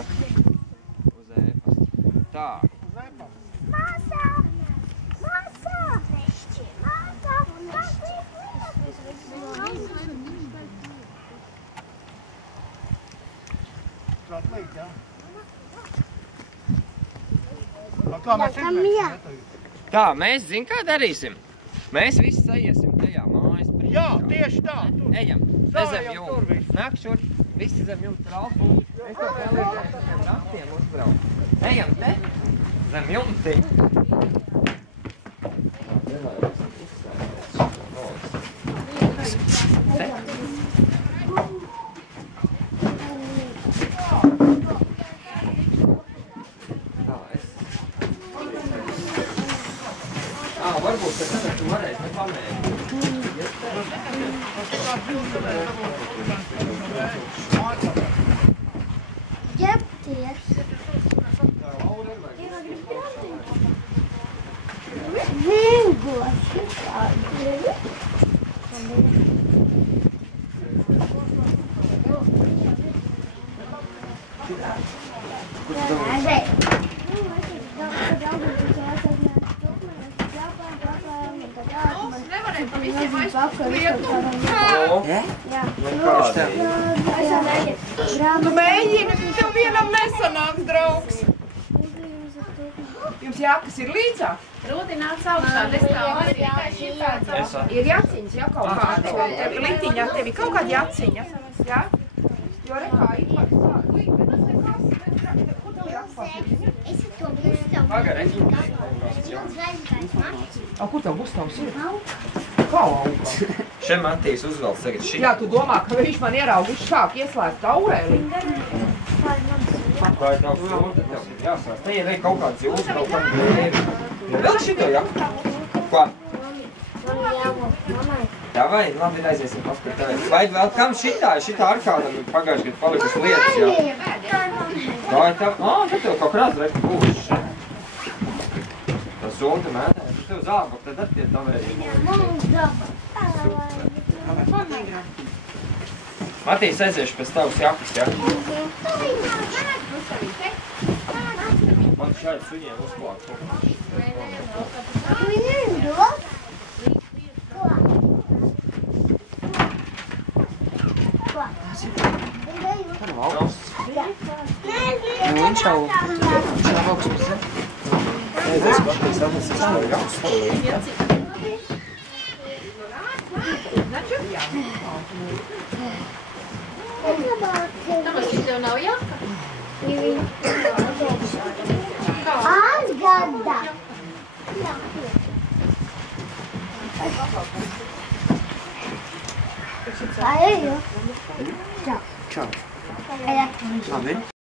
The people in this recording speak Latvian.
Uz e-pastu. Tā. Māsā! Māsā! Māsā! Atlikt, jā? Kā mēs filmēsim? Tā, mēs zinām, kā darīsim. Mēs visi saiesim tajā mājas priekšā. Jā, tieši tā. Ejam, te zem jumta. Nāk šur, visi zem jumta trauku. Es to vēlēju ar naktiem uzbraukt. Ejam te, zem jumti. Varbūt, ka tagad tu varēsi nepamēģināt. Ģepties. Vingoši tādi. Nu mēģini, tev vienam nesanāks, draugs. Jums jākas ir līdzā? Rūti nāc augstā, nestāv. Ir jaciņas, jā, kaut kādi. Litiņā tev ir kaut kāda jaciņa, jā? Jo rekā īpats sāk. Ko tev jākpāt? Pagari. Kur tev Gustavs ir? Kā augā? Šiem Matīs uzvelc tagad šī. Jā, tu domā, ka viņš man ierauguši sāk ieslēgt Aurēlī? Kā ir tavs sūta, tev ir jāsās. Te ir kaut kāds jūtas, kaut kāds grēvi. Vēl šito, jā? Ko? Davai, labi, aiziesim paskatāt. Vai vēl kam šitā? Šitā arkādam pagājuši gadu palikuši lietas, jā? Tā ir tā. Te tev kaut krāds reku būs. Tā sūta mētē. Tu tev zābak, tad ar tie tavēji. Matīs, aiziešu pēc tavas jakas, jā? Man šādi suņiem uzklāt. Viņiem dod? Par valsts. Viņš jau augsts. Nē, tas Matīs, tas ir jakas. Tāpēc tev nav jaka? Atgada. Aí, ó. Tchau. Čau. Aí, Labi.